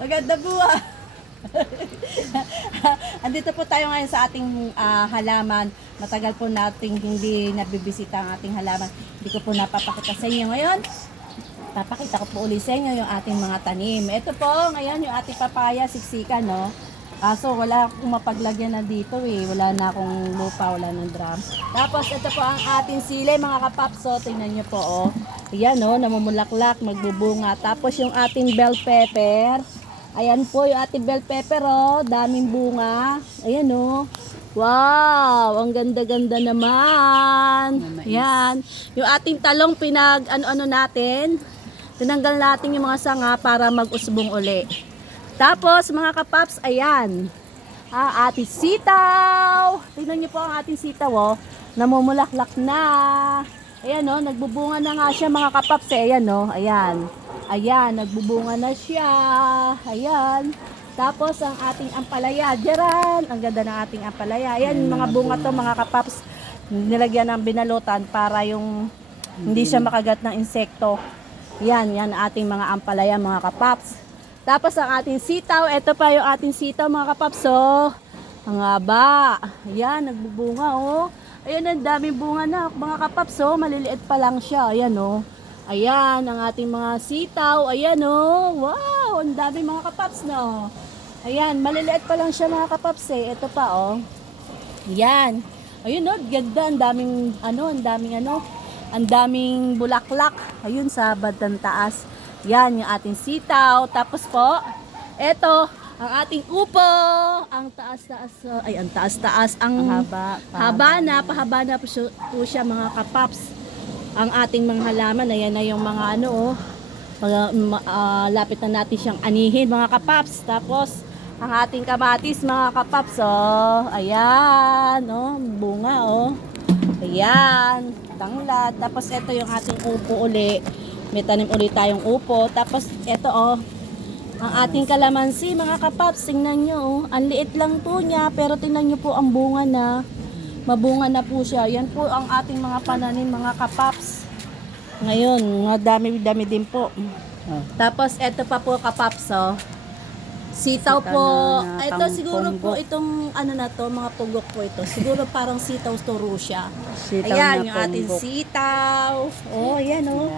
Maganda buwan. Andito po tayo ngayon sa ating halaman. Matagal po nating hindi nabibisita ang ating halaman. Hindi ko po napapakita sa inyo ngayon. Papakita ko po ulit sa inyo yung ating mga tanim. Ito po ngayon yung ating papaya, siksikan, no? So wala akong mapaglagyan na dito eh. Wala na akong lupa, wala ng drum. Tapos ito po ang ating sili, mga kapapso. Tingnan nyo po, oh. Ayan, oh, namumulaklak, magbubunga. Tapos yung ating bell pepper. Ayan po yung ating bell pepper, oh. Daming bunga. Ayan, oh. Wow, ang ganda-ganda naman. Ayan. Yung ating talong ano-ano natin. Tinanggal natin yung mga sanga para mag-usbong uli. Tapos mga kapaps, ayan, ating sitaw. Tingnan niyo po ang ating sitaw, oh, namumulaklak na. Ayan, oh, nagbubunga na nga siya mga kapaps, eh. Ayan, oh, ayan. Ayan, nagbubunga na siya. Ayan. Tapos ang ating ampalaya, diyan, ang ganda ng ating ampalaya. Ayan, mga bunga to mga kapaps, nilagyan ng binalutan para yung hindi siya makagat ng insekto. Yan, yan ating mga ampalaya mga kapaps. Tapos ang ating sitaw, ito pa yung ating sitaw mga kapaps, oh. Ang haba. Ayan, nagbubunga, oh. Ayan, ang daming bunga na mga kapaps, oh. Maliliit pa lang siya. Ayan, oh. Ayan, ang ating mga sitaw. Ayan, oh. Wow, ang daming mga kapaps, no. Ayan, maliliit pa lang siya mga kapaps, eh. Ito pa, oh. Ayan. Ayun, oh, ganda. Ang daming bulaklak. Ayun, sa bandang taas. Yan, yung ating sitaw. Tapos po, eto, ang ating upo. Ang taas-taas, ang taas-taas. Ang pahaba na po siya mga kapaps. Ang ating mga halaman, ayan na yung mga ano, lapit na natin siyang anihin mga kapaps. Tapos, ang ating kamatis mga kapaps, oh. Ayan, oh, bunga, oh. Ayan, tanglad. Tapos, ito yung ating upo uli. May tanim ulit tayong upo. Tapos ito, oh, ang ating kalamansi mga kapaps. Tingnan nyo, oh. Ang liit lang po niya, pero tingnan nyo po ang bunga na. Mabunga na po siya. Yan po ang ating mga pananim mga kapaps. Ngayon, dami-dami din po. Tapos ito pa po kapaps, oh. Sitaw po. Ito siguro po itong ano na to, mga pugok po ito. Siguro parang sitaw to Russia. Ayan, yung ating sitaw. Oh, ayan, oh.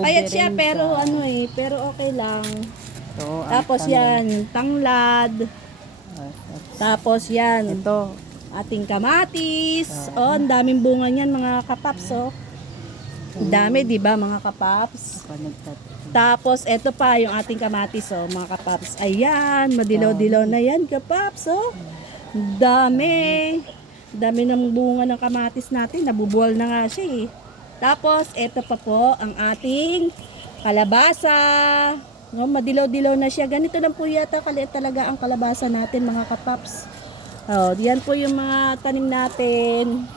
Payat siya pero ano eh, pero okay lang. Tapos yan, tanglad. Tapos yan, ito, ating kamatis. Oh, ang daming bunga niyan mga kapaps, oh. Ang dami, di ba mga kapaps? Tapos, eto pa yung ating kamatis, oh, mga kapaps. Ayan, madilaw-dilaw na yan, kapaps, oh. Dami. Dami ng bunga ng kamatis natin. Nabubuwal na nga siya, eh. Tapos, eto pa po, ang ating kalabasa. Oh, madilaw-dilaw na siya. Ganito lang po yata kaliit talaga ang kalabasa natin, mga kapaps. Oh, diyan po yung mga tanim natin.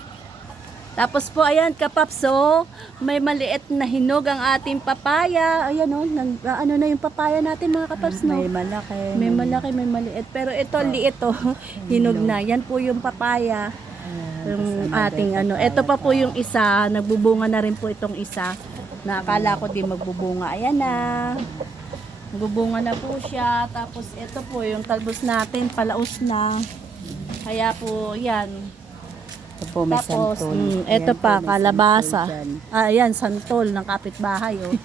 Tapos po, ayan, kapaps, oh, may maliit na hinog ang ating papaya. Ayan, oh, ano na yung papaya natin, mga kapaps, no? May malaki. May malaki, may maliit. Pero ito, liit, oh, hinog na. Yan po yung papaya. Yung ating, ano. Ito pa po yung isa, nagbubunga na rin po itong isa. Nakakala ko di magbubunga. Ayan na. Nagbubunga na po siya. Tapos, ito po, yung talbos natin, palaos na. Kaya po, yan. Po, may tapos, santol. ito pa, kalabasa. Ayan, santol ng kapitbahay, oh.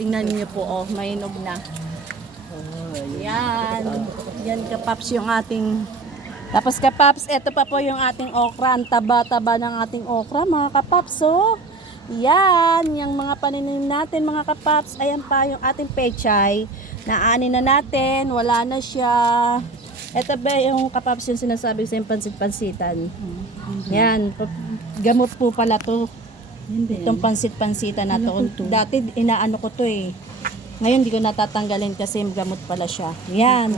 Tingnan niyo po, oh, mainog na. Yan. Yan, kapaps, yung ating... Tapos, kapaps, ito pa po yung ating okra. Ang taba-taba ng ating okra, mga kapaps, oh. Yan, yung mga paninim natin, mga kapaps. Ayan pa, yung ating pechay. Naanin na natin, wala na siya. Ito ba yung kapaps yung sinasabi sa yung pansit-pansitan? Yan, gamot po pala to. Itong pansit-pansitan na to. Dati inaano ko to eh. Ngayon di ko natatanggalin kasi gamot pala siya. Yan.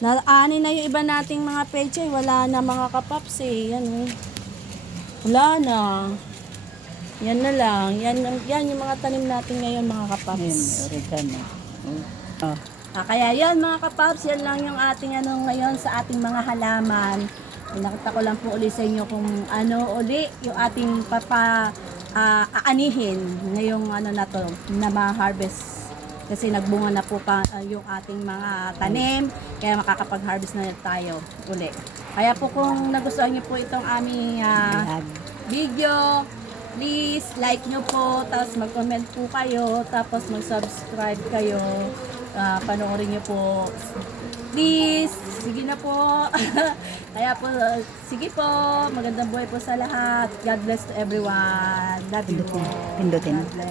Naani na yung iba nating mga pechay. Wala na mga kapaps eh. Yan. Wala na. Yan na lang. Yan yung mga tanim natin ngayon mga kapaps. Oregano. Kaya yan mga kapaps, yan lang yung ating ano ngayon sa ating mga halaman. Nakita ko lang po ulit sa inyo kung ano uli yung ating aanihin ngayong ano na to na ma-harvest kasi nagbunga na po yung ating mga tanim, kaya makakapag-harvest na tayo uli. Kaya po kung nagustuhan niyo po itong aming video, please like nyo po, tapos mag-comment po kayo, tapos mag-subscribe kayo, panoorin nyo po. Please, sige na po. Kaya po, sige po, magandang buhay po sa lahat. God bless to everyone. Love you po. Pindutin. God bless.